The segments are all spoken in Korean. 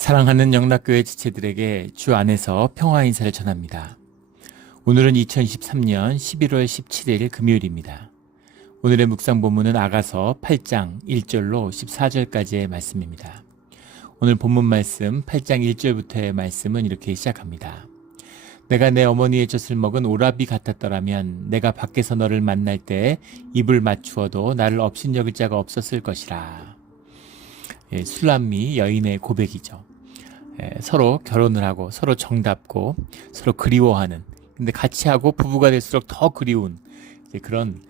사랑하는 영락교회 지체들에게 주 안에서 평화 인사를 전합니다. 오늘은 2023년 11월 17일 금요일입니다. 오늘의 묵상 본문은 아가서 8장 1절로 14절까지의 말씀입니다. 오늘 본문 말씀 8장 1절부터의 말씀은 이렇게 시작합니다. 내가 내 어머니의 젖을 먹은 오라비 같았더라면 내가 밖에서 너를 만날 때 입을 맞추어도 나를 업신여길 자가 없었을 것이라. 술람미 여인의 고백이죠. 서로 결혼을 하고 서로 정답고 서로 그리워하는, 근데 같이 하고 부부가 될수록 더 그리운 그런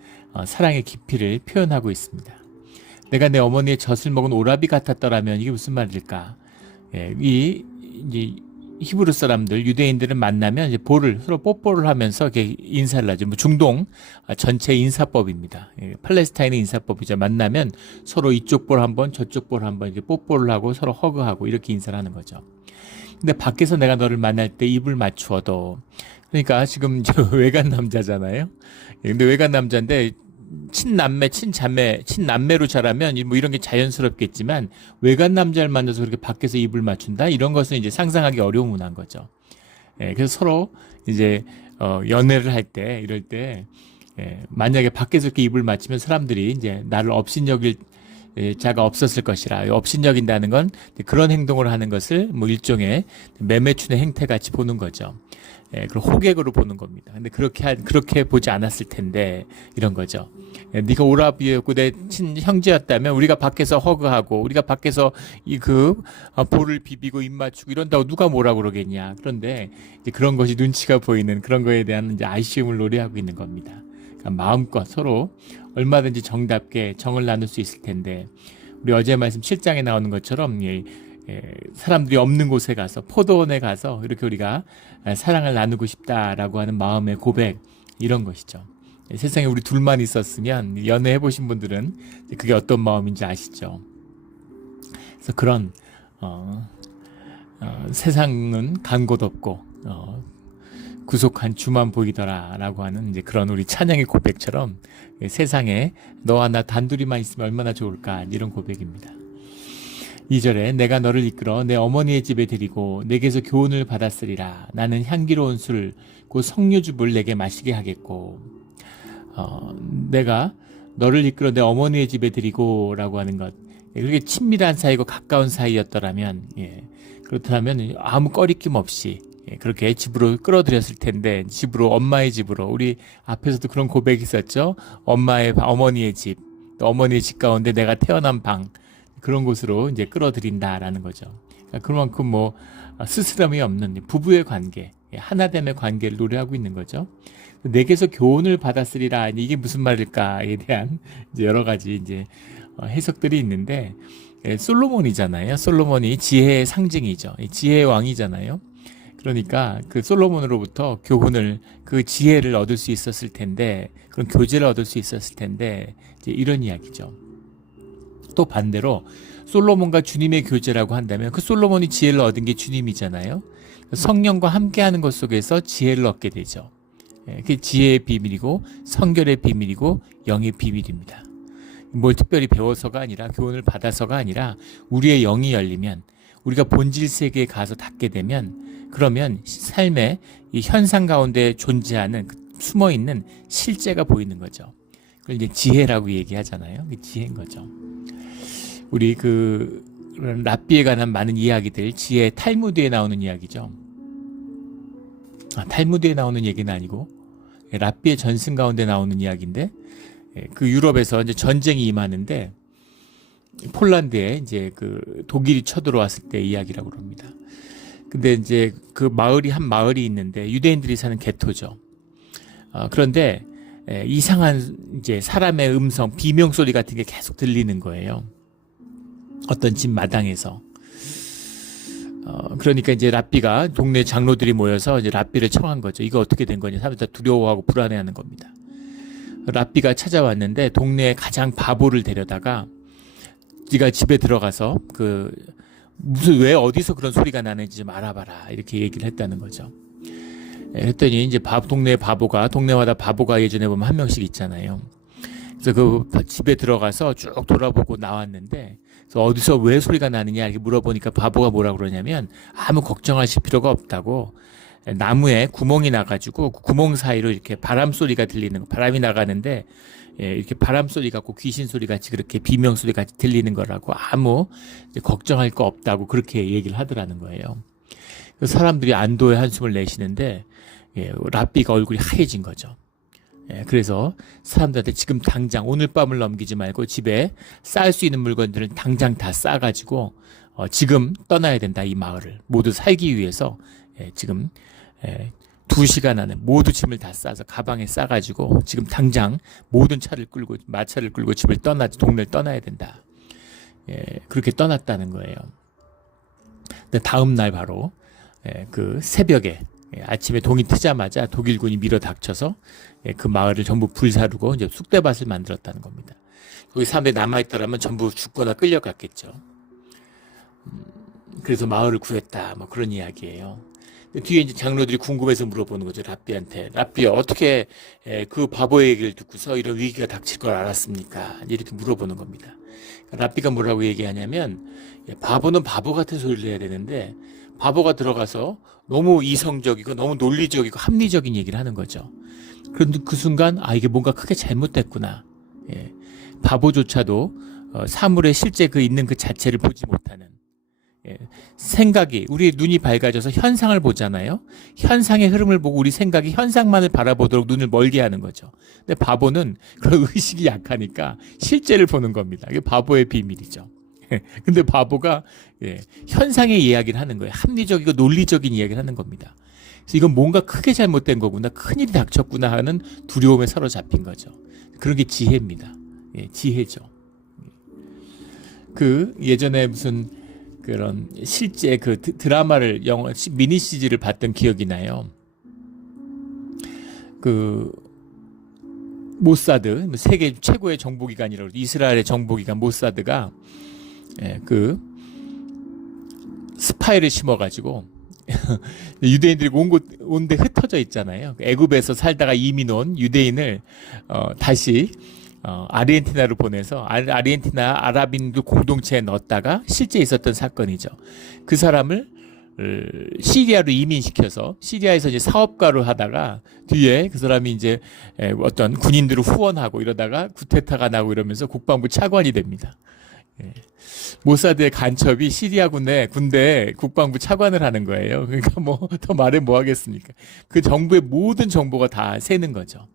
사랑의 깊이를 표현하고 있습니다. 내가 내 어머니의 젖을 먹은 오라비 같았더라면 이게 무슨 말일까? 이제 히브리 사람들, 유대인들은 만나면 이제 서로 뽀뽀를 하면서 이렇게 인사를 하죠. 중동 전체 인사법입니다. 팔레스타인의 인사법이죠. 만나면 서로 이쪽 볼 한번, 저쪽 볼 한번 이제 뽀뽀를 하고 서로 허그하고 이렇게 인사를 하는 거죠. 근데 밖에서 내가 너를 만날 때 입을 맞추어도, 그러니까 지금 저 외간 남자잖아요. 근데 외간 남자인데 친남매, 친자매, 친남매로 자라면 뭐 이런 게 자연스럽겠지만 외간 남자를 만나서 그렇게 밖에서 입을 맞춘다? 이런 것은 이제 상상하기 어려운 문화인 거죠. 그래서 서로 이제 연애를 할 때, 이럴 때 만약에 밖에서 이렇게 입을 맞추면 사람들이 이제 나를 업신여길 자가 없었을 것이라. 업신여긴다는 건 그런 행동을 하는 것을 뭐 일종의 매매춘의 형태 같이 보는 거죠. 그리고 호객으로 보는 겁니다. 근데 그렇게 보지 않았을 텐데, 이런 거죠. 네가 오라비였고 내 친형제였다면 우리가 밖에서 허그하고 우리가 밖에서 볼을 비비고 입 맞추고 이런다고 누가 뭐라 그러겠냐. 그런데 이제 그런 것이 눈치가 보이는, 그런 거에 대한 이제 아쉬움을 노래하고 있는 겁니다. 그러니까 마음껏 서로 얼마든지 정답게 정을 나눌 수 있을 텐데, 우리 어제 말씀 7장에 나오는 것처럼 사람들이 없는 곳에 가서, 포도원에 가서 이렇게 우리가 사랑을 나누고 싶다라고 하는 마음의 고백, 이런 것이죠. 세상에 우리 둘만 있었으면, 연애해 보신 분들은 그게 어떤 마음인지 아시죠. 그래서 그런 세상은 간 곳 없고 구속한 주만 보이더라 라고 하는 이제 그런 우리 찬양의 고백처럼, 세상에 너와 나 단둘이만 있으면 얼마나 좋을까, 이런 고백입니다. 2절에 내가 너를 이끌어 내 어머니의 집에 데리고 내게서 교훈을 받았으리라. 나는 향기로운 술 곧 석류즙을 내게 마시게 하겠고. 내가 너를 이끌어 내 어머니의 집에 데리고 라고 하는 것, 그렇게 친밀한 사이고 가까운 사이였더라면, 그렇다면 아무 꺼리낌 없이 그렇게 집으로 끌어들였을 텐데, 집으로, 엄마의 집으로. 우리 앞에서도 그런 고백이 있었죠. 어머니의 집, 또 어머니의 집 가운데 내가 태어난 방, 그런 곳으로 이제 끌어들인다라는 거죠. 그러니까 그만큼 뭐 스스럼이 없는 부부의 관계, 하나됨의 관계를 노래하고 있는 거죠. 내게서 교훈을 받았으리라. 이게 무슨 말일까에 대한 이제 여러 가지 이제 해석들이 있는데, 솔로몬이잖아요. 솔로몬이 지혜의 상징이죠. 지혜의 왕이잖아요. 그러니까 그 솔로몬으로부터 교훈을, 그 지혜를 얻을 수 있었을 텐데, 그런 교제를 얻을 수 있었을 텐데, 이제 이런 이야기죠. 또 반대로 솔로몬과 주님의 교제라고 한다면, 그 솔로몬이 지혜를 얻은 게 주님이잖아요. 성령과 함께하는 것 속에서 지혜를 얻게 되죠. 그게 지혜의 비밀이고 성결의 비밀이고 영의 비밀입니다. 뭘 특별히 배워서가 아니라, 교훈을 받아서가 아니라, 우리의 영이 열리면, 우리가 본질 세계에 가서 닿게 되면, 그러면 삶의 이 현상 가운데 존재하는, 숨어있는 실제가 보이는 거죠. 그걸 이제 지혜라고 얘기하잖아요. 지혜인 거죠. 우리 랍비에 관한 많은 이야기들, 지혜, 탈무드에 나오는 이야기죠. 탈무드에 나오는 얘기는 아니고 랍비의 전승 가운데 나오는 이야기인데, 그 유럽에서 이제 전쟁이 임하는데 폴란드에 이제 독일이 쳐들어왔을 때 이야기라고 합니다. 근데 이제 한 마을이 있는데 유대인들이 사는 게토죠. 그런데 이상한 이제 사람의 음성, 비명 소리 같은 게 계속 들리는 거예요. 어떤 집 마당에서. 그러니까 이제 랍비가, 동네 장로들이 모여서 이제 랍비를 청한 거죠. 이거 어떻게 된 거냐. 사람들 다 두려워하고 불안해하는 겁니다. 랍비가 찾아왔는데 동네에 가장 바보를 데려다가, 네가 집에 들어가서 왜 어디서 그런 소리가 나는지 좀 알아봐라, 이렇게 얘기를 했다는 거죠. 했더니 이제 동네마다 바보가 예전에 보면 한 명씩 있잖아요. 그래서 그 집에 들어가서 쭉 돌아보고 나왔는데, 그래서 어디서 왜 소리가 나느냐 이렇게 물어보니까 바보가 뭐라 그러냐면 아무 걱정하실 필요가 없다고, 나무에 구멍이 나가지고 그 구멍 사이로 이렇게 바람 소리가 들리는 거, 바람이 나가는데 이렇게 바람 소리 같고 귀신 소리 같이 그렇게 비명 소리 같이 들리는 거라고, 아무 걱정할 거 없다고 그렇게 얘기를 하더라는 거예요. 그래서 사람들이 안도의 한숨을 내쉬는데 랍비가 얼굴이 하얘진 거죠. 그래서 사람들한테 지금 당장 오늘 밤을 넘기지 말고 집에 쌓을 수 있는 물건들은 당장 다 싸가지고 지금 떠나야 된다. 이 마을을 모두 살기 위해서 지금 2시간 안에 모두 짐을 다 싸서 가방에 싸가지고 지금 당장 모든 차를 끌고 마차를 끌고 집을 동네를 떠나야 된다. 그렇게 떠났다는 거예요. 근데 다음 날 바로 그 새벽에 아침에 동이 트자마자 독일군이 밀어 닥쳐서 그 마을을 전부 불사르고 이제 쑥대밭을 만들었다는 겁니다. 거기 사람들이 남아있더라면 전부 죽거나 끌려갔겠죠. 그래서 마을을 구했다, 뭐 그런 이야기예요. 뒤에 이제 장로들이 궁금해서 물어보는 거죠. 랍비한테. 랍비야, 어떻게 그 바보의 얘기를 듣고서 이런 위기가 닥칠 걸 알았습니까? 이렇게 물어보는 겁니다. 랍비가 뭐라고 얘기하냐면, 바보는 바보 같은 소리를 해야 되는데 바보가 들어가서 너무 이성적이고 너무 논리적이고 합리적인 얘기를 하는 거죠. 그런데 그 순간 이게 뭔가 크게 잘못됐구나. 바보조차도 사물의 실제 그 있는 그 자체를 보지 못하는, 생각이, 우리의 눈이 밝아져서 현상을 보잖아요. 현상의 흐름을 보고 우리 생각이 현상만을 바라보도록 눈을 멀게 하는 거죠. 근데 바보는 그런 의식이 약하니까 실제를 보는 겁니다. 이게 바보의 비밀이죠. 근데 바보가 현상의 이야기를 하는 거예요. 합리적이고 논리적인 이야기를 하는 겁니다. 그래서 이건 뭔가 크게 잘못된 거구나, 큰일이 닥쳤구나 하는 두려움에 사로잡힌 거죠. 그런 게 지혜입니다. 지혜죠. 그 예전에 무슨 그런 실제 그 드라마를 영화 미니 시리즈를 봤던 기억이 나요. 그 모사드, 세계 최고의 정보기관이라고, 이스라엘의 정보기관 모사드가 그 스파이를 심어가지고 유대인들이 온데 흩어져 있잖아요. 애굽에서 살다가 이민 온 유대인을 다시 아르헨티나로 보내서 아르헨티나 아랍인들 공동체에 넣었다가 실제 있었던 사건이죠. 그 사람을 시리아로 이민시켜서 시리아에서 이제 사업가로 하다가 뒤에 그 사람이 이제 어떤 군인들을 후원하고 이러다가 쿠데타가 나고 이러면서 국방부 차관이 됩니다. 모사드의 간첩이 시리아 군대 국방부 차관을 하는 거예요. 그러니까 뭐 더 말해 뭐 하겠습니까? 그 정부의 모든 정보가 다 새는 거죠.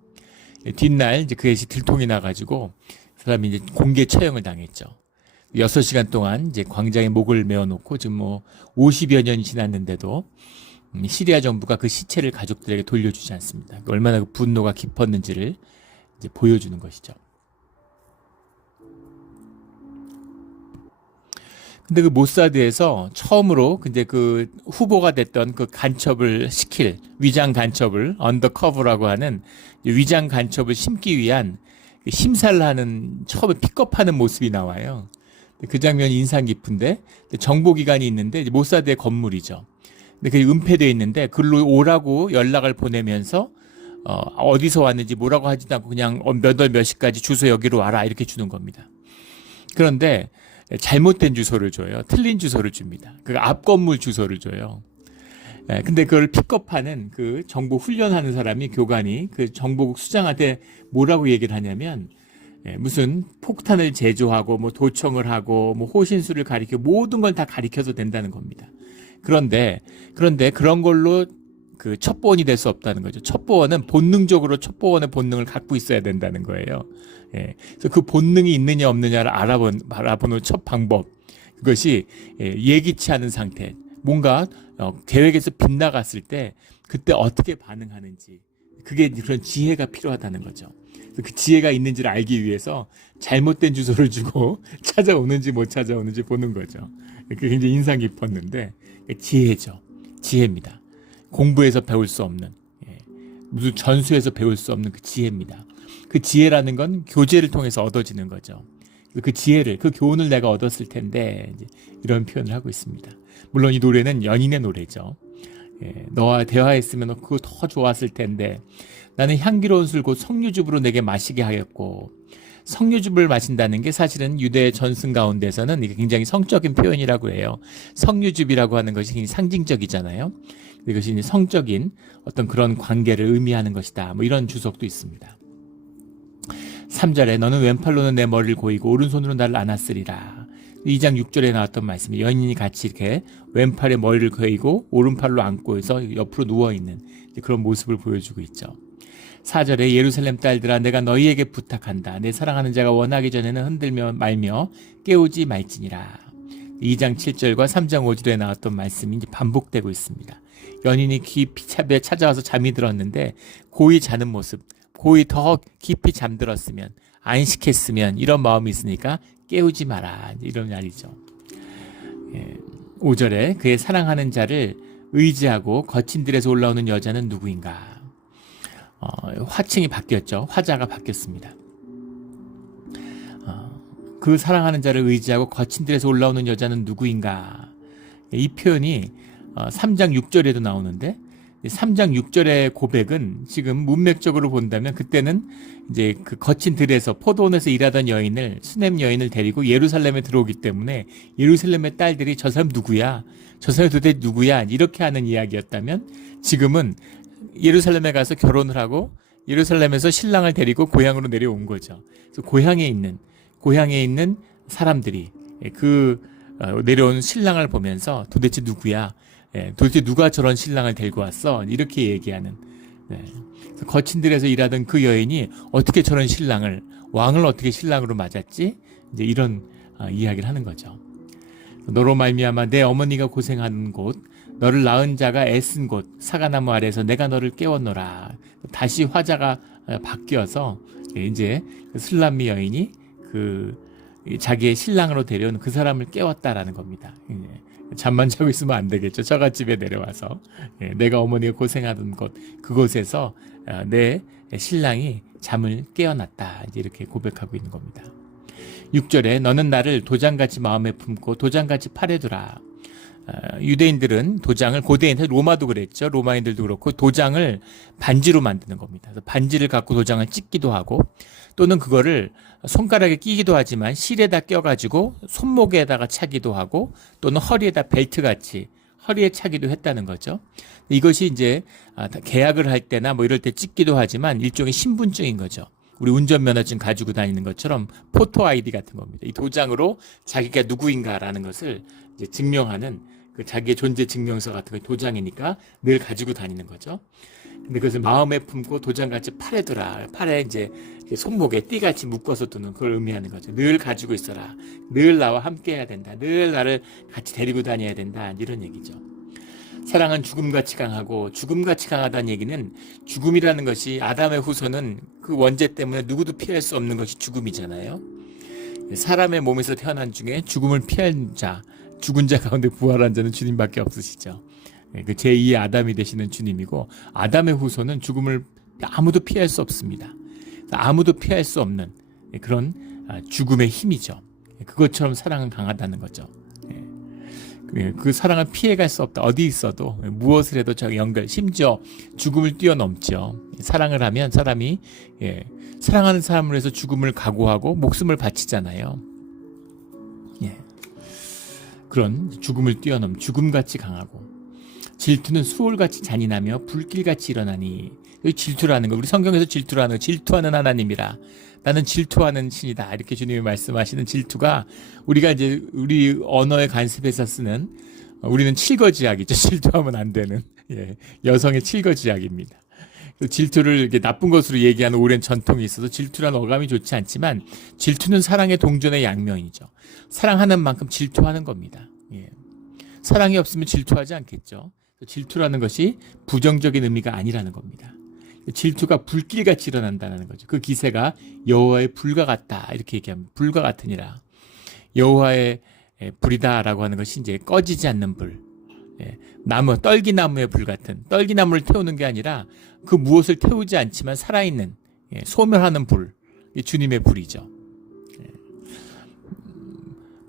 뒷날 이제 그 애시 들통이 나가지고 사람이 이제 공개 처형을 당했죠. 6시간 동안 이제 광장에 목을 메어놓고 지금 뭐 50여 년이 지났는데도 시리아 정부가 그 시체를 가족들에게 돌려주지 않습니다. 얼마나 그 분노가 깊었는지를 이제 보여주는 것이죠. 근데 그 모사드에서 처음으로 근데 그 후보가 됐던 그 간첩을 시킬 위장 간첩을 언더커버라고 하는 위장 간첩을 심기 위한 심사를 하는 처음에 픽업하는 모습이 나와요. 그 장면이 인상 깊은데 정보기관이 있는데 모사드의 건물이죠. 근데 그게 은폐되어 있는데 글로 오라고 연락을 보내면서 어디서 왔는지 뭐라고 하지도 않고 그냥 몇 월 몇 시까지 주소 여기로 와라 이렇게 주는 겁니다. 그런데 잘못된 주소를 줘요. 틀린 주소를 줍니다. 그 앞 건물 주소를 줘요. 근데 그걸 픽업하는 그 정보 훈련하는 사람이 교관이 그 정보국 수장한테 뭐라고 얘기를 하냐면 무슨 폭탄을 제조하고 뭐 도청을 하고 뭐 호신술을 가리켜 모든 걸 다 가리켜서 된다는 겁니다. 그런데 그런 걸로 그 첩보원이 될 수 없다는 거죠. 첩보원은 본능적으로 첩보원의 본능을 갖고 있어야 된다는 거예요. 그래서 그 본능이 있느냐 없느냐를 알아보는 첫 방법, 그것이 예기치 않은 상태, 뭔가 계획에서 빗나갔을 때 그때 어떻게 반응하는지, 그게 그런 지혜가 필요하다는 거죠. 그 지혜가 있는지를 알기 위해서 잘못된 주소를 주고 찾아오는지 못 찾아오는지 보는 거죠. 그게 굉장히 인상 깊었는데 지혜죠. 지혜입니다. 공부에서 배울 수 없는, 무슨 전수에서 배울 수 없는 그 지혜입니다. 그 지혜라는 건 교제를 통해서 얻어지는 거죠. 그 지혜를, 그 교훈을 내가 얻었을 텐데, 이제 이런 표현을 하고 있습니다. 물론 이 노래는 연인의 노래죠. 너와 대화했으면 그거 더 좋았을 텐데, 나는 향기로운 술 곧 석류즙으로 내게 마시게 하였고, 석류즙을 마신다는 게 사실은 유대 전승 가운데서는 이게 굉장히 성적인 표현이라고 해요. 석류즙이라고 하는 것이 굉장히 상징적이잖아요. 이것이 이제 성적인 어떤 그런 관계를 의미하는 것이다. 뭐 이런 주석도 있습니다. 3절에 너는 왼팔로는 내 머리를 고이고 오른손으로 나를 안았으리라. 2장 6절에 나왔던 말씀이 연인이 같이 이렇게 왼팔에 머리를 괴이고 오른팔로 안고 해서 옆으로 누워있는 그런 모습을 보여주고 있죠. 4절에 예루살렘 딸들아 내가 너희에게 부탁한다. 내 사랑하는 자가 원하기 전에는 흔들며 말며 깨우지 말지니라. 2장 7절과 3장 5절에 나왔던 말씀이 이제 반복되고 있습니다. 연인이 깊이 찾아와서 잠이 들었는데 고이 자는 모습, 고이 더 깊이 잠들었으면 안식했으면 이런 마음이 있으니까 깨우지 마라. 이런 말이죠. 5절에 그의 사랑하는 자를 의지하고 거친 들에서 올라오는 여자는 누구인가? 화칭이 바뀌었죠. 화자가 바뀌었습니다. 그 사랑하는 자를 의지하고 거친 들에서 올라오는 여자는 누구인가? 이 표현이 3장 6절에도 나오는데 3장 6절의 고백은 지금 문맥적으로 본다면 그때는 이제 그 거친 들에서 포도원에서 일하던 여인을 수넴 여인을 데리고 예루살렘에 들어오기 때문에 예루살렘의 딸들이 저 사람 누구야? 저 사람 도대체 누구야? 이렇게 하는 이야기였다면 지금은 예루살렘에 가서 결혼을 하고 예루살렘에서 신랑을 데리고 고향으로 내려온 거죠. 그래서 고향에 있는 사람들이 그 내려온 신랑을 보면서 도대체 누구야? 도대체 누가 저런 신랑을 데리고 왔어? 이렇게 얘기하는. 거친 들에서 일하던 그 여인이 어떻게 저런 신랑을, 왕을 어떻게 신랑으로 맞았지? 이제 이런 이야기를 하는 거죠. 너로 말미암아 내 어머니가 고생하는 곳, 너를 낳은 자가 애쓴 곳, 사과나무 아래에서 내가 너를 깨웠노라. 다시 화자가 바뀌어서 이제 슬람미 여인이 그 자기의 신랑으로 데려온 그 사람을 깨웠다라는 겁니다. 잠만 자고 있으면 안 되겠죠. 처갓집에 내려와서 내가 어머니가 고생하던 곳 그곳에서 내 신랑이 잠을 깨어났다. 이렇게 고백하고 있는 겁니다. 6절에 너는 나를 도장같이 마음에 품고 도장같이 팔에 두라. 유대인들은 도장을, 고대인들, 로마도 그랬죠. 로마인들도 그렇고 도장을 반지로 만드는 겁니다. 그래서 반지를 갖고 도장을 찍기도 하고 또는 그거를 손가락에 끼기도 하지만 실에다 껴가지고 손목에다가 차기도 하고 또는 허리에다 벨트같이 허리에 차기도 했다는 거죠. 이것이 이제 계약을 할 때나 뭐 이럴 때 찍기도 하지만 일종의 신분증인 거죠. 우리 운전면허증 가지고 다니는 것처럼 포토 아이디 같은 겁니다. 이 도장으로 자기가 누구인가라는 것을 이제 증명하는 그 자기의 존재 증명서 같은 거 도장이니까 늘 가지고 다니는 거죠. 근데 그것을 마음에 품고 도장같이 팔에 두라. 팔에 이제 손목에 띠같이 묶어서 두는 그걸 의미하는 거죠. 늘 가지고 있어라. 늘 나와 함께 해야 된다. 늘 나를 같이 데리고 다녀야 된다. 이런 얘기죠. 사랑은 죽음같이 강하고 죽음같이 강하다는 얘기는 죽음이라는 것이 아담의 후손은 그 원죄 때문에 누구도 피할 수 없는 것이 죽음이잖아요. 사람의 몸에서 태어난 중에 죽음을 피한 자, 죽은 자 가운데 부활한 자는 주님밖에 없으시죠. 그 제2의 아담이 되시는 주님이고 아담의 후손은 죽음을 아무도 피할 수 없습니다. 아무도 피할 수 없는 그런 죽음의 힘이죠. 그것처럼 사랑은 강하다는 거죠. 그 사랑을 피해갈 수 없다. 어디 있어도 무엇을 해도 저 연결, 심지어 죽음을 뛰어넘죠. 사랑을 하면 사람이 사랑하는 사람을 위해서 죽음을 각오하고 목숨을 바치잖아요. 그런 죽음을 뛰어넘 죽음같이 강하고 질투는 수월같이 잔인하며 불길같이 일어나니 질투라는 거 우리 성경에서 질투라는 거 질투하는 하나님이라 나는 질투하는 신이다 이렇게 주님이 말씀하시는 질투가 우리가 이제 우리 언어의 간섭에서 쓰는 우리는 칠거지약이죠. 질투하면 안 되는 여성의 칠거지약입니다. 질투를 이렇게 나쁜 것으로 얘기하는 오랜 전통이 있어서 질투라는 어감이 좋지 않지만 질투는 사랑의 동전의 양면이죠. 사랑하는 만큼 질투하는 겁니다. 사랑이 없으면 질투하지 않겠죠. 질투라는 것이 부정적인 의미가 아니라는 겁니다. 질투가 불길같이 일어난다는 거죠. 그 기세가 여호와의 불과 같다 이렇게 얘기합니다. 불과 같으니라. 여호와의 불이다라고 하는 것이 이제 꺼지지 않는 불. 나무, 떨기나무의 불 같은 떨기나무를 태우는 게 아니라 그 무엇을 태우지 않지만 살아있는 소멸하는 불, 주님의 불이죠.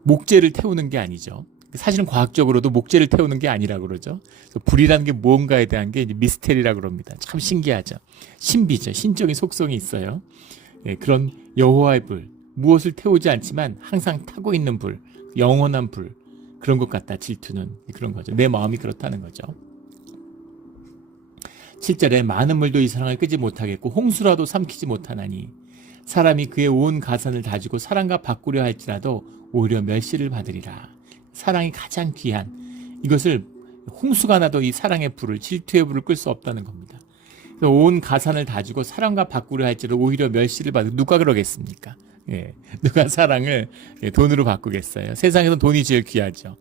목재를 태우는 게 아니죠. 사실은 과학적으로도 목재를 태우는 게 아니라고 그러죠. 불이라는 게 무언가에 대한 게 이제 미스테리라고 그럽니다. 참 신기하죠. 신비죠. 신적인 속성이 있어요. 그런 여호와의 불, 무엇을 태우지 않지만 항상 타고 있는 불, 영원한 불, 그런 것 같다. 질투는 그런 거죠. 내 마음이 그렇다는 거죠. 7절에 많은 물도 이 사랑을 끄지 못하겠고 홍수라도 삼키지 못하나니 사람이 그의 온 가산을 다지고 사랑과 바꾸려 할지라도 오히려 멸시를 받으리라. 사랑이 가장 귀한 이것을 홍수가 나도 이 사랑의 불을, 질투의 불을 끌 수 없다는 겁니다. 온 가산을 다지고 사랑과 바꾸려 할지라도 오히려 멸시를 받으. 누가 그러겠습니까? 누가 사랑을 돈으로 바꾸겠어요? 세상에서 돈이 제일 귀하죠.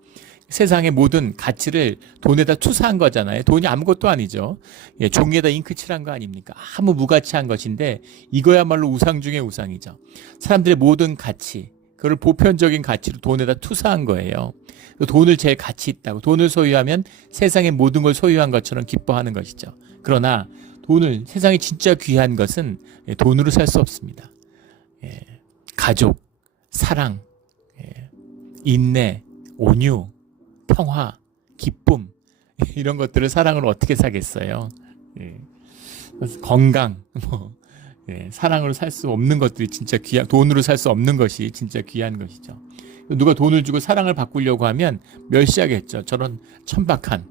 세상의 모든 가치를 돈에다 투사한 거잖아요. 돈이 아무것도 아니죠. 종이에다 잉크 칠한 거 아닙니까? 아무 무가치한 것인데 이거야말로 우상 중의 우상이죠. 사람들의 모든 가치, 그걸 보편적인 가치로 돈에다 투사한 거예요. 돈을 제일 가치 있다고, 돈을 소유하면 세상의 모든 걸 소유한 것처럼 기뻐하는 것이죠. 그러나 돈을, 세상에 진짜 귀한 것은 돈으로 살 수 없습니다. 가족, 사랑, 인내, 온유, 평화, 기쁨, 이런 것들을 사랑으로 어떻게 사겠어요? 건강, 사랑으로 살 수 없는 것들이 진짜 귀한, 돈으로 살 수 없는 것이 진짜 귀한 것이죠. 누가 돈을 주고 사랑을 바꾸려고 하면 멸시하겠죠. 저런 천박한,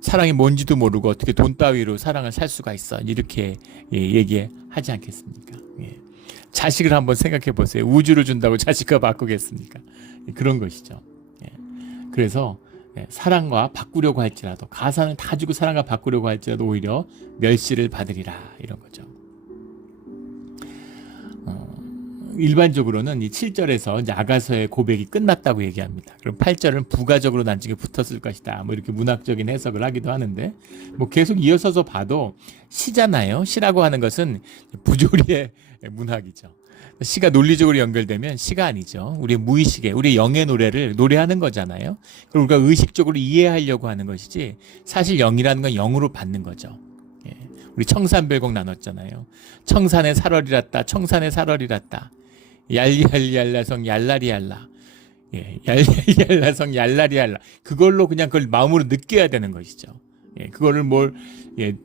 사랑이 뭔지도 모르고 어떻게 돈 따위로 사랑을 살 수가 있어. 이렇게 얘기하지 않겠습니까? 자식을 한번 생각해 보세요. 우주를 준다고 자식과 바꾸겠습니까? 그런 것이죠. 그래서 사랑과 바꾸려고 할지라도, 가산을 다 주고 사랑과 바꾸려고 할지라도 오히려 멸시를 받으리라, 이런 거죠. 일반적으로는 이 7절에서 이제 아가서의 고백이 끝났다고 얘기합니다. 그럼 8절은 부가적으로 나중에 붙었을 것이다. 뭐 이렇게 문학적인 해석을 하기도 하는데, 뭐 계속 이어서서 봐도 시잖아요. 시라고 하는 것은 부조리의 문학이죠. 시가 논리적으로 연결되면 시가 아니죠. 우리의 무의식에, 우리의 영의 노래를 노래하는 거잖아요. 그리고 우리가 의식적으로 이해하려고 하는 것이지, 사실 영이라는 건 영으로 받는 거죠. 우리 청산별곡 나눴잖아요. 청산의 살얼이랐다, 청산의 살얼이랐다. 얄리얄리얄라성 얄라리얄라. 얄리얄라성 얄라리얄라. 그걸로 그냥 그걸 마음으로 느껴야 되는 것이죠. 그거를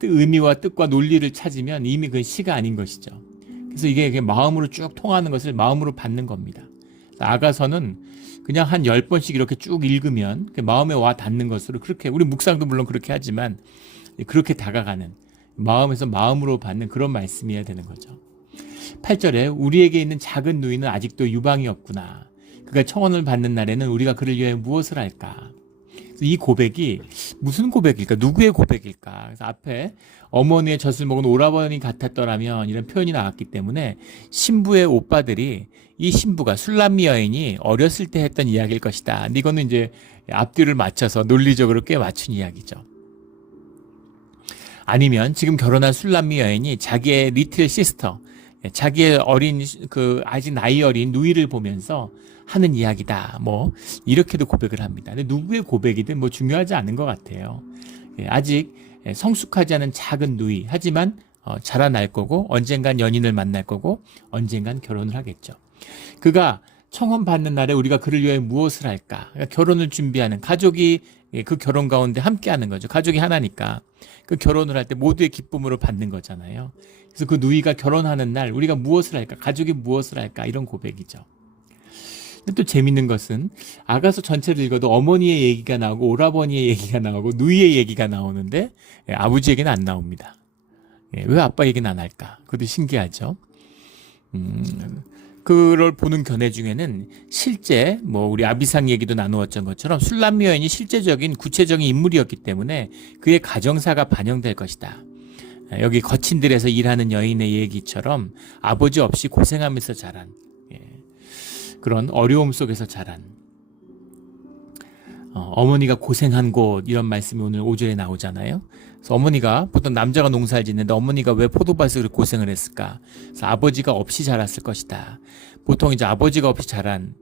의미와 뜻과 논리를 찾으면 이미 그 시가 아닌 것이죠. 그래서 이게 마음으로 쭉 통하는 것을 마음으로 받는 겁니다. 아가서는 그냥 한 10번씩 이렇게 쭉 읽으면 마음에 와 닿는 것으로, 그렇게, 우리 묵상도 물론 그렇게 하지만 그렇게 다가가는, 마음에서 마음으로 받는 그런 말씀이어야 되는 거죠. 8절에 우리에게 있는 작은 누이는 아직도 유방이 없구나. 그가 청혼을 받는 날에는 우리가 그를 위해 무엇을 할까? 이 고백이 무슨 고백일까? 누구의 고백일까? 그래서 앞에 어머니의 젖을 먹은 오라버니 같았더라면 이런 표현이 나왔기 때문에 신부의 오빠들이, 이 신부가 술람미 여인이 어렸을 때 했던 이야기일 것이다. 이거는 이제 앞뒤를 맞춰서 논리적으로 꽤 맞춘 이야기죠. 아니면 지금 결혼한 술람미 여인이 자기의 리틀 시스터, 자기의 어린, 아직 나이 어린 누이를 보면서 하는 이야기다. 뭐 이렇게도 고백을 합니다. 근데 누구의 고백이든 뭐 중요하지 않은 것 같아요. 아직 성숙하지 않은 작은 누이, 하지만 자라날 거고, 언젠간 연인을 만날 거고, 언젠간 결혼을 하겠죠. 그가 청혼 받는 날에 우리가 그를 위해 무엇을 할까? 그러니까 결혼을 준비하는 가족이 그 결혼 가운데 함께 하는 거죠. 가족이 하나니까 그 결혼을 할 때 모두의 기쁨으로 받는 거잖아요. 그래서 그 누이가 결혼하는 날 우리가 무엇을 할까? 가족이 무엇을 할까? 이런 고백이죠. 근데 또 재밌는 것은 아가서 전체를 읽어도 어머니의 얘기가 나오고 오라버니의 얘기가 나오고 누이의 얘기가 나오는데 아버지 얘기는 안 나옵니다. 왜 아빠 얘기는 안 할까? 그것도 신기하죠. 그걸 보는 견해 중에는 실제 우리 아비상 얘기도 나누었던 것처럼 술람미 여인이 실제적인 구체적인 인물이었기 때문에 그의 가정사가 반영될 것이다. 여기 거친들에서 일하는 여인의 얘기처럼 아버지 없이 고생하면서 자란, 그런 어려움 속에서 자란, 어머니가 고생한 곳, 이런 말씀이 오늘 5절에 나오잖아요. 그래서 어머니가, 보통 남자가 농사를 짓는데 어머니가 왜 포도밭에서 그렇게 고생을 했을까? 그래서 아버지가 없이 자랐을 것이다. 보통 이제 아버지가 없이 자란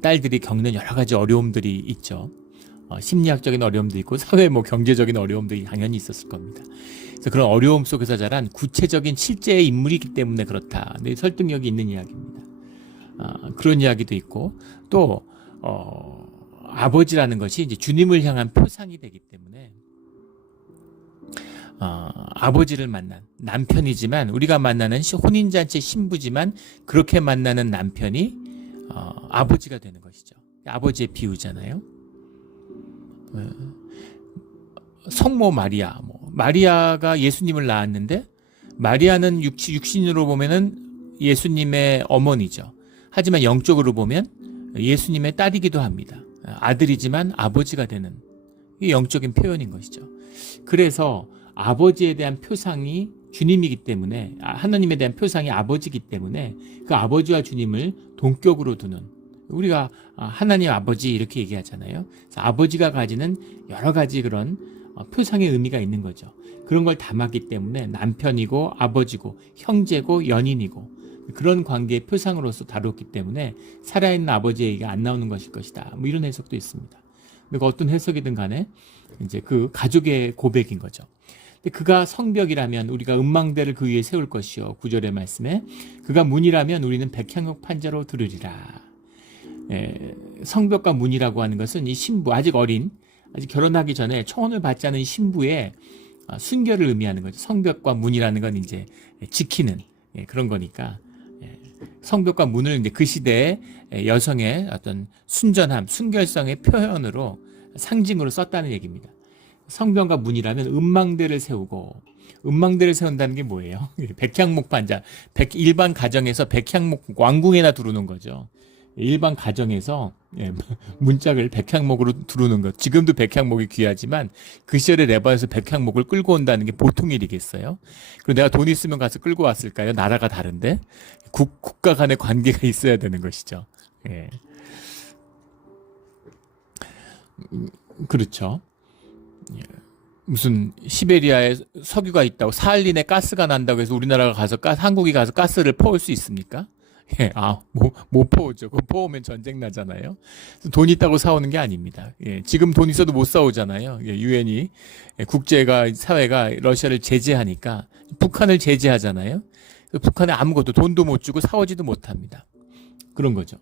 딸들이 겪는 여러 가지 어려움들이 있죠. 심리학적인 어려움도 있고 사회 경제적인 어려움들이 당연히 있었을 겁니다. 그래서 그런 어려움 속에서 자란 구체적인 실제의 인물이기 때문에 그렇다. 근데 설득력이 있는 이야기입니다. 그런 이야기도 있고, 또 아버지라는 것이 이제 주님을 향한 표상이 되기 때문에 아버지를 만난 남편이지만 우리가 만나는 혼인잔치 신부지만 그렇게 만나는 남편이 아버지가 되는 것이죠. 아버지의 비유잖아요. 성모 마리아, 마리아가 예수님을 낳았는데 마리아는 육신으로 보면은 예수님의 어머니죠. 하지만 영적으로 보면 예수님의 딸이기도 합니다. 아들이지만 아버지가 되는 영적인 표현인 것이죠. 그래서 아버지에 대한 표상이 주님이기 때문에 하나님에 대한 표상이 아버지이기 때문에 그 아버지와 주님을 동격으로 두는 우리가 하나님 아버지 이렇게 얘기하잖아요. 그래서 아버지가 가지는 여러 가지 그런 표상의 의미가 있는 거죠. 그런 걸 담았기 때문에 남편이고 아버지고 형제고 연인이고 그런 관계의 표상으로서 다뤘기 때문에 살아있는 아버지 얘기가 안 나오는 것일 것이다. 뭐 이런 해석도 있습니다. 그러니까 어떤 해석이든 간에 이제 그 가족의 고백인 거죠. 근데 그가 성벽이라면 우리가 음망대를 그 위에 세울 것이요. 9절의 말씀에 그가 문이라면 우리는 백향목 판자로 들으리라. 성벽과 문이라고 하는 것은 이 신부 아직 어린 아직 결혼하기 전에 청혼을 받지 않은 신부의 순결을 의미하는 거죠. 성벽과 문이라는 건 이제 지키는 그런 거니까 성벽과 문을 이제 그 시대의 여성의 어떤 순전함, 순결성의 표현으로 상징으로 썼다는 얘기입니다. 성벽과 문이라면 음망대를 세우고 음망대를 세운다는 게 뭐예요? 백향목 판자, 일반 가정에서 백향목 왕궁에다 두르는 거죠. 일반 가정에서 문짝을 백향목으로 두르는 것. 지금도 백향목이 귀하지만 그 시절에 레바논에서 백향목을 끌고 온다는 게 보통 일이겠어요? 그리고 내가 돈 있으면 가서 끌고 왔을까요? 나라가 다른데 국가 간의 관계가 있어야 되는 것이죠. 예. 그렇죠. 무슨 시베리아에 석유가 있다고 사할린에 가스가 난다고 해서 우리나라가 가서 한국이 가서 가스를 퍼올 수 있습니까? 못 퍼오죠. 그거 퍼오면 전쟁 나잖아요. 돈 있다고 사오는 게 아닙니다. 지금 돈 있어도 못 사오잖아요. 유엔이 사회가 러시아를 제재하니까 북한을 제재하잖아요. 북한에 아무것도 돈도 못 주고 사오지도 못합니다. 그런 거죠.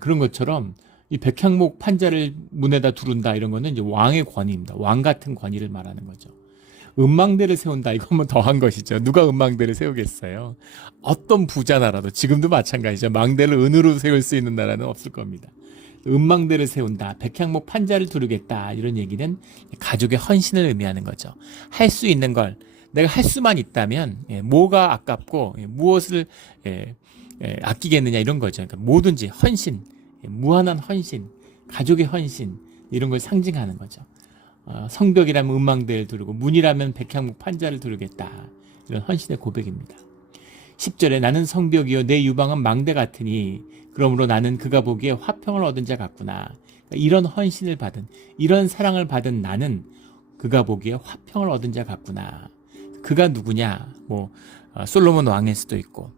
그런 것처럼 이 백향목 판자를 문에다 두른다 이런 거는 이제 왕의 권위입니다. 왕 같은 권위를 말하는 거죠. 음망대를 세운다 이거면 더한 것이죠. 누가 음망대를 세우겠어요? 어떤 부자 나라도 지금도 마찬가지죠. 망대를 은으로 세울 수 있는 나라는 없을 겁니다. 음망대를 세운다, 백향목 판자를 두르겠다 이런 얘기는 가족의 헌신을 의미하는 거죠. 할 수 있는 걸 내가 할 수만 있다면 뭐가 아깝고 무엇을 아끼겠느냐 이런 거죠. 그러니까 뭐든지 헌신, 무한한 헌신, 가족의 헌신 이런 걸 상징하는 거죠. 성벽이라면 음망대를 두르고 문이라면 백향목 판자를 두르겠다. 이런 헌신의 고백입니다. 10절에 나는 성벽이요 내 유방은 망대 같으니 그러므로 나는 그가 보기에 화평을 얻은 자 같구나. 이런 헌신을 받은 이런 사랑을 받은 나는 그가 보기에 화평을 얻은 자 같구나. 그가 누구냐? 솔로몬 왕일 수도 있고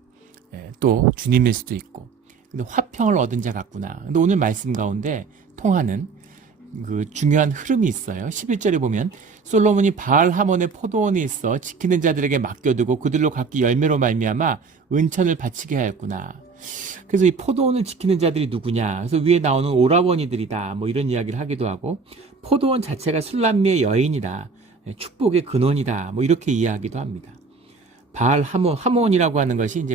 또 주님일 수도 있고 근데 화평을 얻은 자 같구나. 근데 오늘 말씀 가운데 통하는 그 중요한 흐름이 있어요. 11절에 보면 솔로몬이 바알 하몬의 포도원에 있어 지키는 자들에게 맡겨두고 그들로 각기 열매로 말미암아 은천을 바치게 하였구나. 그래서 이 포도원을 지키는 자들이 누구냐? 그래서 위에 나오는 오라버니들이다. 이런 이야기를 하기도 하고 포도원 자체가 술람미의 여인이다. 축복의 근원이다. 이렇게 이해하기도 합니다. 바알 하몬이라고 하는 것이 이제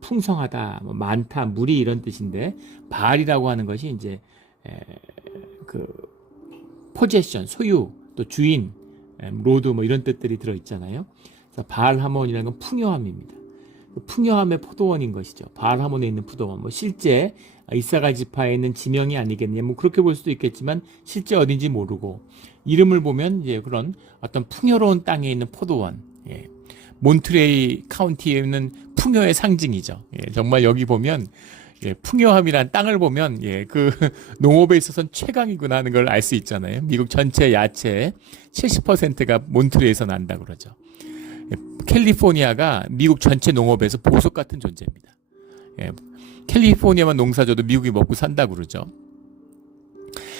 풍성하다, 많다, 무리 이런 뜻인데 바알이라고 하는 것이 이제 포제션, 소유, 또 주인, 로드 이런 뜻들이 들어있잖아요. 그래서 바알 하몬이라는 건 풍요함입니다. 풍요함의 포도원인 것이죠. 바알 하몬에 있는 포도원. 실제 이사갈 지파에 있는 지명이 아니겠느냐. 그렇게 볼 수도 있겠지만 실제 어딘지 모르고 이름을 보면 이제 그런 어떤 풍요로운 땅에 있는 포도원. 몬트레이 카운티에 있는 풍요의 상징이죠. 정말 여기 보면 풍요함이란 땅을 보면 그 농업에 있어서는 최강이구나 하는 걸 알 수 있잖아요. 미국 전체 야채의 70%가 몬트리에서 난다 그러죠. 캘리포니아가 미국 전체 농업에서 보석 같은 존재입니다. 캘리포니아만 농사져도 미국이 먹고 산다 그러죠.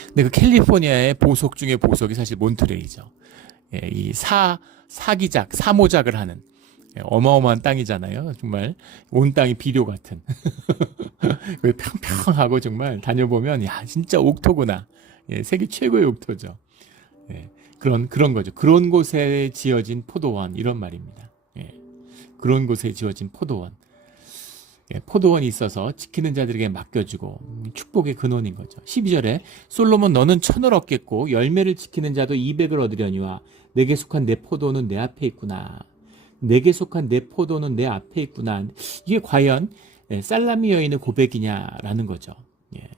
근데 그 캘리포니아의 보석 중에 보석이 사실 몬트레이죠. 이 사모작을 하는 어마어마한 땅이잖아요. 정말 온 땅이 비료 같은. 평평하고 정말 다녀보면 진짜 옥토구나. 세계 최고의 옥토죠. 그런 거죠. 그런 곳에 지어진 포도원 이런 말입니다. 예. 그런 곳에 지어진 포도원. 예, 포도원이 있어서 지키는 자들에게 맡겨주고 축복의 근원인 거죠. 12절에 솔로몬 너는 천을 얻겠고 열매를 지키는 자도 200을 얻으려니와 내게 속한 내 포도는 내 앞에 있구나. 내게 속한 내 포도는 내 앞에 있구나. 이게 과연 살라미 여인의 고백이냐라는 거죠. 예.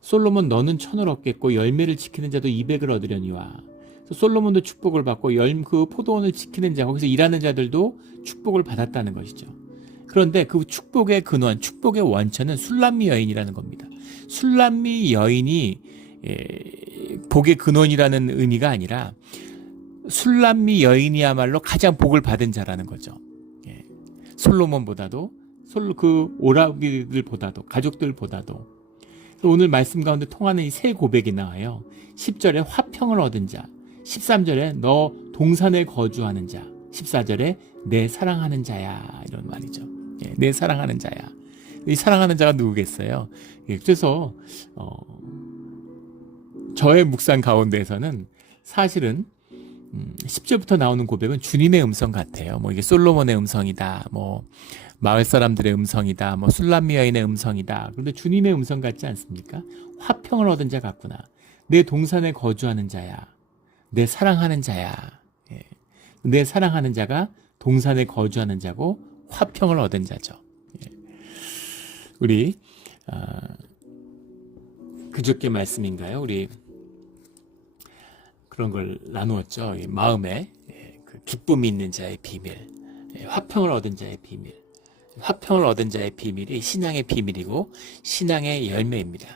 솔로몬 너는 천을 얻겠고 열매를 지키는 자도 200을 얻으려니와. 솔로몬도 축복을 받고 그 포도원을 지키는 자, 거기서 일하는 자들도 축복을 받았다는 것이죠. 그런데 그 축복의 근원, 축복의 원천은 술람미 여인이라는 겁니다. 술람미 여인이 복의 근원이라는 의미가 아니라 술람미 여인이야말로 가장 복을 받은 자라는 거죠. 솔로몬보다도 그 오라비들보다도 가족들보다도. 또 오늘 말씀 가운데 통하는 이 세 고백이 나와요. 10절에 화평을 얻은 자, 13절에 너 동산에 거주하는 자, 14절에 내 사랑하는 자야, 이런 말이죠. 내 사랑하는 자야. 이 사랑하는 자가 누구겠어요? 그래서 저의 묵상 가운데에서는 사실은 10절부터 나오는 고백은 주님의 음성 같아요. 뭐 이게 솔로몬의 음성이다, 뭐 마을 사람들의 음성이다, 뭐 술람미 여인의 음성이다. 그런데 주님의 음성 같지 않습니까? 화평을 얻은 자 같구나. 내 동산에 거주하는 자야. 내 사랑하는 자야. 내 사랑하는 자가 동산에 거주하는 자고 화평을 얻은 자죠. 우리 그저께 말씀인가요? 우리 그런 걸 나누었죠. 마음에 그 기쁨이 있는 자의 비밀, 화평을 얻은 자의 비밀. 화평을 얻은 자의 비밀이 신앙의 비밀이고 신앙의 열매입니다.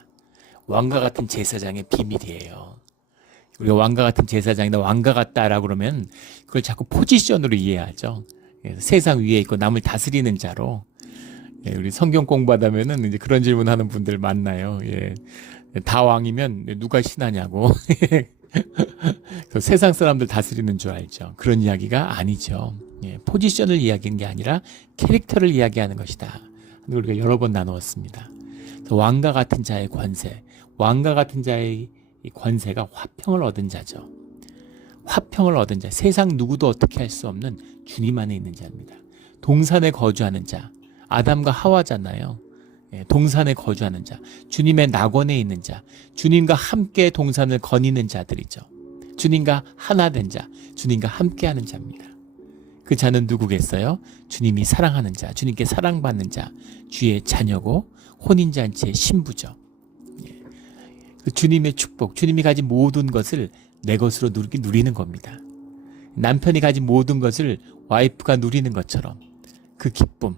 왕과 같은 제사장의 비밀이에요. 우리가 왕과 같은 제사장이나 왕과 같다라고 그러면 그걸 자꾸 포지션으로 이해하죠. 세상 위에 있고 남을 다스리는 자로. 우리 성경 공부하다면은 이제 그런 질문하는 분들 많나요? 다 왕이면 누가 신하냐고. 세상 사람들 다스리는 줄 알죠. 그런 이야기가 아니죠. 포지션을 이야기하는 게 아니라 캐릭터를 이야기하는 것이다. 우리가 여러 번 나누었습니다. 왕과 같은 자의 권세, 왕과 같은 자의 이 권세가 화평을 얻은 자죠. 화평을 얻은 자, 세상 누구도 어떻게 할 수 없는 주님 안에 있는 자입니다. 동산에 거주하는 자, 아담과 하와잖아요. 동산에 거주하는 자, 주님의 낙원에 있는 자, 주님과 함께 동산을 거니는 자들이죠. 주님과 하나 된 자, 주님과 함께하는 자입니다. 그 자는 누구겠어요? 주님이 사랑하는 자, 주님께 사랑받는 자, 주의 자녀고 혼인잔치의 신부죠. 그 주님의 축복, 주님이 가진 모든 것을 내 것으로 누리는 겁니다. 남편이 가진 모든 것을 와이프가 누리는 것처럼 그 기쁨,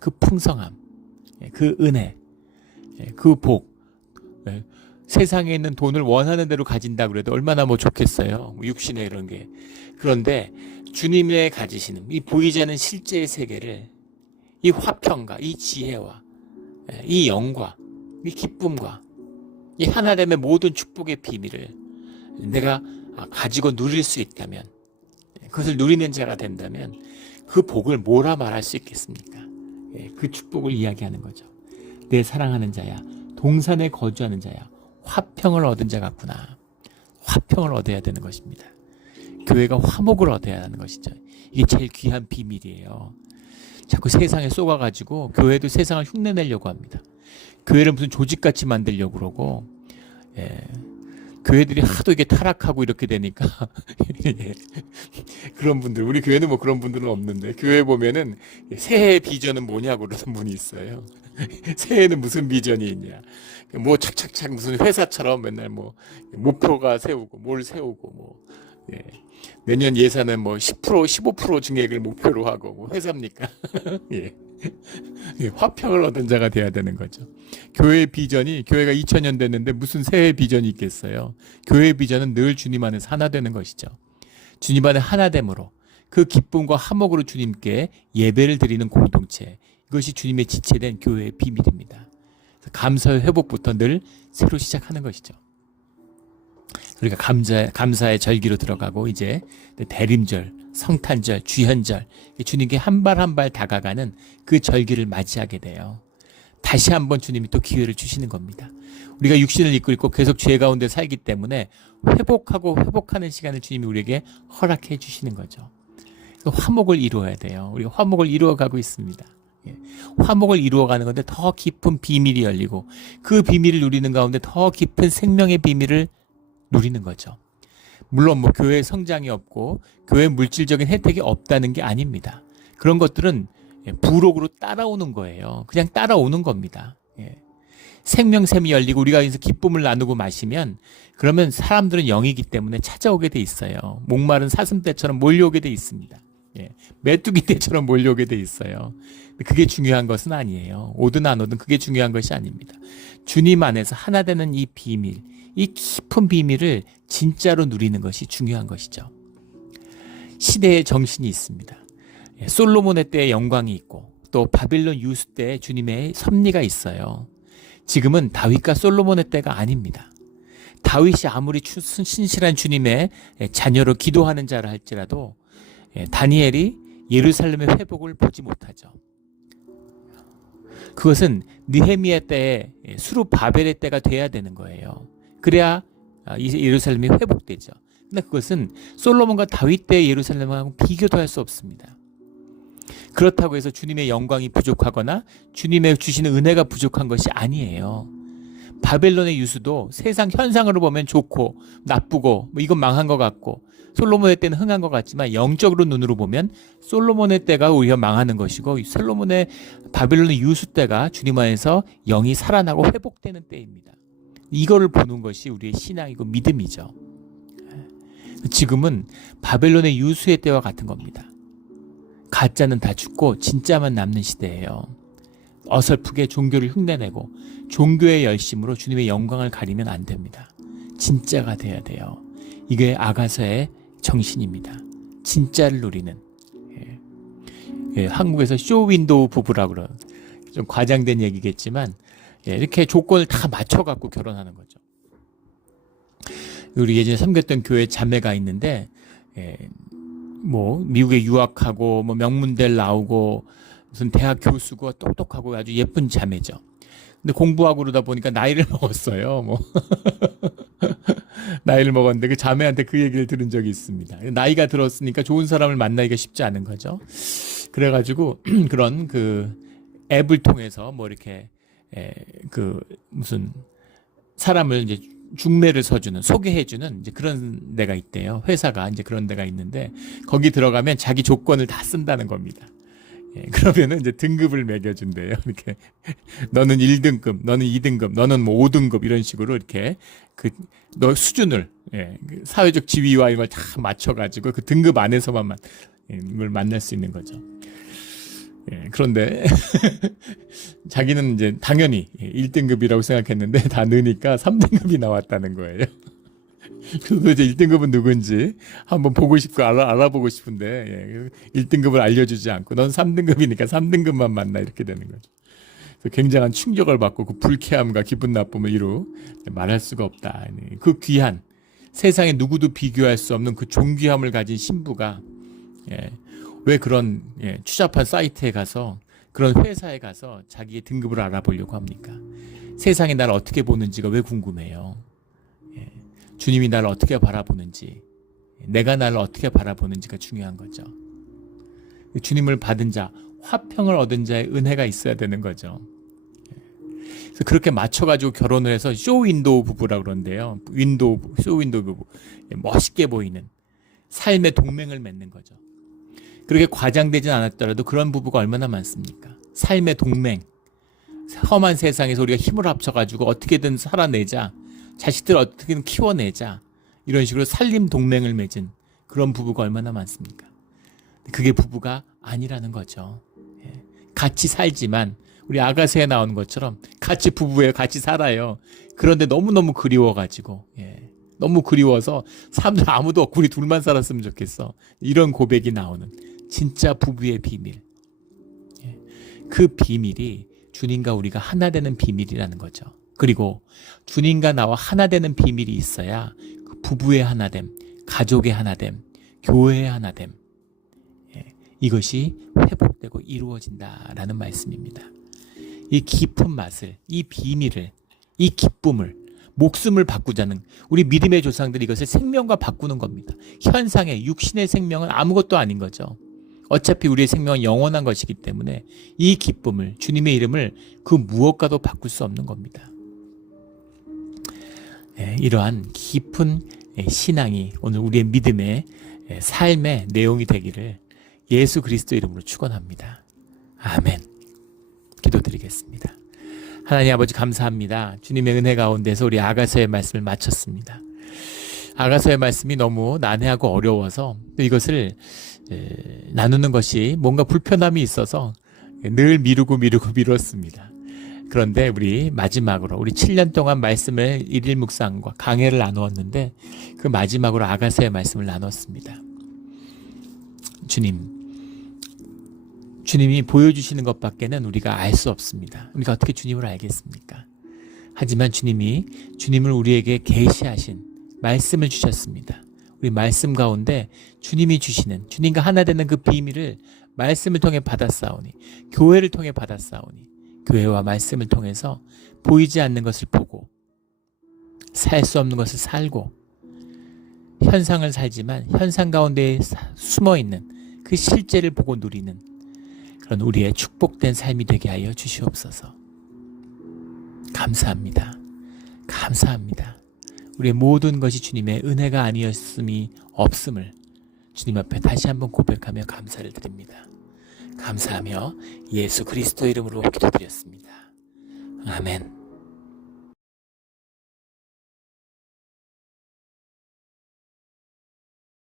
그 풍성함, 그 은혜, 그 복, 세상에 있는 돈을 원하는 대로 가진다 그래도 얼마나 뭐 좋겠어요. 육신의 이런 게. 그런데 주님의 가지시는 이 보이지 않는 실제의 세계를 이 화평과 이 지혜와 이 영과 이 기쁨과 이 하나됨의 모든 축복의 비밀을 내가 가지고 누릴 수 있다면, 그것을 누리는 자가 된다면 그 복을 뭐라 말할 수 있겠습니까? 그 축복을 이야기하는 거죠. 내 사랑하는 자야, 동산에 거주하는 자야, 화평을 얻은 자 같구나. 화평을 얻어야 되는 것입니다. 교회가 화목을 얻어야 하는 것이죠. 이게 제일 귀한 비밀이에요. 자꾸 세상에 쏘가가지고 교회도 세상을 흉내내려고 합니다. 교회를 무슨 조직같이 만들려고 그러고, 교회들이 하도 이게 타락하고 이렇게 되니까 그런 분들, 우리 교회는 뭐 그런 분들은 없는데, 교회 보면은 새해 비전은 뭐냐고 그러는 분이 있어요. 새해는 무슨 비전이 있냐, 뭐 착착착 무슨 회사처럼 맨날 뭐 목표가 세우고 뭘 세우고 뭐 내년 예산은 뭐 10% 15% 증액을 목표로 하고 뭐 회사입니까? 화평을 얻은 자가 돼야 되는 거죠. 교회의 비전이, 교회가 2000년 됐는데 무슨 새해 비전이 있겠어요. 교회의 비전은 늘 주님 안에서 하나 되는 것이죠. 주님 안에 하나됨으로 그 기쁨과 화목으로 주님께 예배를 드리는 공동체, 이것이 주님의 지체된 교회의 비밀입니다. 감사의 회복부터 늘 새로 시작하는 것이죠. 우리가 감사의 절기로 들어가고 이제 대림절, 성탄절, 주현절, 주님께 한 발 한 발 다가가는 그 절기를 맞이하게 돼요. 다시 한번 주님이 또 기회를 주시는 겁니다. 우리가 육신을 입고 있고 계속 죄 가운데 살기 때문에 회복하고 회복하는 시간을 주님이 우리에게 허락해 주시는 거죠. 화목을 이루어야 돼요. 우리가 화목을 이루어가고 있습니다. 화목을 이루어가는 건데 더 깊은 비밀이 열리고 그 비밀을 누리는 가운데 더 깊은 생명의 비밀을 누리는 거죠. 물론 뭐 교회 성장이 없고 교회 물질적인 혜택이 없다는 게 아닙니다. 그런 것들은 부록으로 따라오는 거예요. 그냥 따라오는 겁니다. 생명샘이 열리고 우리가 여기서 기쁨을 나누고 마시면 그러면 사람들은 영이기 때문에 찾아오게 돼 있어요. 목마른 사슴떼처럼 몰려오게 돼 있습니다. 메뚜기 떼처럼 몰려오게 돼 있어요. 그게 중요한 것은 아니에요. 오든 안 오든 그게 중요한 것이 아닙니다. 주님 안에서 하나 되는 이 비밀, 이 깊은 비밀을 진짜로 누리는 것이 중요한 것이죠. 시대의 정신이 있습니다. 솔로몬의 때의 영광이 있고 또 바빌론 유수 때의 주님의 섭리가 있어요. 지금은 다윗과 솔로몬의 때가 아닙니다. 다윗이 아무리 신실한 주님의 자녀로 기도하는 자라 할지라도 다니엘이 예루살렘의 회복을 보지 못하죠. 그것은 느헤미야 때의 수르바벨의 때가 돼야 되는 거예요. 그래야 예루살렘이 회복되죠. 근데 그것은 솔로몬과 다윗 때의 예루살렘하고 비교도 할 수 없습니다. 그렇다고 해서 주님의 영광이 부족하거나 주님의 주시는 은혜가 부족한 것이 아니에요. 바벨론의 유수도 세상 현상으로 보면 좋고 나쁘고 뭐 이건 망한 것 같고 솔로몬의 때는 흥한 것 같지만 영적으로 눈으로 보면 솔로몬의 때가 오히려 망하는 것이고 솔로몬의 바벨론의 유수 때가 주님 안에서 영이 살아나고 회복되는 때입니다. 이거를 보는 것이 우리의 신앙이고 믿음이죠. 지금은 바벨론의 유수의 때와 같은 겁니다. 가짜는 다 죽고 진짜만 남는 시대예요. 어설프게 종교를 흉내내고 종교의 열심으로 주님의 영광을 가리면 안 됩니다. 진짜가 돼야 돼요. 이게 아가서의 정신입니다. 진짜를 누리는. 한국에서 쇼윈도우 부부라고 그래요. 좀 과장된 얘기겠지만 이렇게 조건을 다 맞춰갖고 결혼하는 거죠. 우리 예전에 섬겼던 교회 자매가 있는데 뭐 미국에 유학하고 뭐 명문대를 나오고 무슨 대학 교수고 똑똑하고 아주 예쁜 자매죠. 근데 공부하고 그러다 보니까 나이를 먹었어요. 뭐 나이를 먹었는데 그 자매한테 그 얘기를 들은 적이 있습니다. 나이가 들었으니까 좋은 사람을 만나기가 쉽지 않은 거죠. 그래가지고 그런 그 앱을 통해서 뭐 이렇게 그 무슨 사람을 이제 중매를 서주는 소개해주는 이제 그런 데가 있대요. 회사가 이제 그런 데가 있는데 거기 들어가면 자기 조건을 다 쓴다는 겁니다. 그러면은 이제 등급을 매겨준대요. 이렇게 너는 1등급, 너는 2등급, 너는 뭐 5등급 이런 식으로 이렇게 그 너 수준을 그 사회적 지위와 이걸 다 맞춰가지고 그 등급 안에서만 이걸 만날 수 있는 거죠. 그런데 자기는 이제 당연히 1등급이라고 생각했는데 다 넣으니까 3등급이 나왔다는 거예요. 그래서 이제 1등급은 누군지 한번 보고 싶고 알아보고 싶은데 1등급을 알려주지 않고 넌 3등급이니까 3등급만 만나 이렇게 되는 거죠. 그래서 굉장한 충격을 받고 그 불쾌함과 기분 나쁨을 이루 말할 수가 없다. 그 귀한 세상에 누구도 비교할 수 없는 그 존귀함을 가진 신부가 왜 그런 추잡한 사이트에 가서 그런 회사에 가서 자기의 등급을 알아보려고 합니까? 세상이 나를 어떻게 보는지가 왜 궁금해요? 주님이 나를 어떻게 바라보는지, 내가 나를 어떻게 바라보는지가 중요한 거죠. 주님을 받은 자, 화평을 얻은 자의 은혜가 있어야 되는 거죠. 그래서 그렇게 맞춰가지고 결혼을 해서 쇼윈도우 부부라고 그러는데요. 쇼윈도우 부부. 멋있게 보이는 삶의 동맹을 맺는 거죠. 그렇게 과장되진 않았더라도 그런 부부가 얼마나 많습니까? 삶의 동맹. 험한 세상에서 우리가 힘을 합쳐가지고 어떻게든 살아내자. 자식들을 어떻게든 키워내자. 이런 식으로 살림 동맹을 맺은 그런 부부가 얼마나 많습니까? 그게 부부가 아니라는 거죠. 같이 살지만 우리 아가서에 나오는 것처럼 같이 부부예요. 같이 살아요. 그런데 너무너무 그리워가지고 너무 그리워서 사람들 아무도 없고 우리 둘만 살았으면 좋겠어. 이런 고백이 나오는 진짜 부부의 비밀. 그 비밀이 주님과 우리가 하나 되는 비밀이라는 거죠. 그리고 주님과 나와 하나 되는 비밀이 있어야 그 부부의 하나됨, 가족의 하나됨, 교회의 하나됨, 이것이 회복되고 이루어진다라는 말씀입니다. 이 깊은 맛을, 이 비밀을, 이 기쁨을, 목숨을 바꾸자는 우리 믿음의 조상들이 이것을 생명과 바꾸는 겁니다. 현상의 육신의 생명은 아무것도 아닌 거죠. 어차피 우리의 생명은 영원한 것이기 때문에 이 기쁨을, 주님의 이름을 그 무엇과도 바꿀 수 없는 겁니다. 이러한 깊은 신앙이 오늘 우리의 믿음의 삶의 내용이 되기를 예수 그리스도 이름으로 축원합니다. 아멘. 기도드리겠습니다. 하나님 아버지 감사합니다. 주님의 은혜 가운데서 우리 아가서의 말씀을 마쳤습니다. 아가서의 말씀이 너무 난해하고 어려워서 또 이것을 나누는 것이 뭔가 불편함이 있어서 늘 미뤘습니다. 그런데 우리 마지막으로 우리 7년 동안 말씀을 일일 묵상과 강해를 나누었는데 그 마지막으로 아가서의 말씀을 나눴습니다. 주님이 보여주시는 것밖에는 우리가 알 수 없습니다. 우리가 어떻게 주님을 알겠습니까? 하지만 주님을 우리에게 계시하신 말씀을 주셨습니다. 우리 말씀 가운데 주님이 주시는, 주님과 하나 되는 그 비밀을 말씀을 통해 받았사오니, 교회를 통해 받았사오니, 교회와 말씀을 통해서 보이지 않는 것을 보고 살 수 없는 것을 살고 현상을 살지만 현상 가운데 숨어있는 그 실제를 보고 누리는 그런 우리의 축복된 삶이 되게 하여 주시옵소서. 감사합니다. 감사합니다. 우리의 모든 것이 주님의 은혜가 아니었음이 없음을 주님 앞에 다시 한번 고백하며 감사를 드립니다. 감사하며 예수 그리스도 이름으로 기도드렸습니다. 아멘.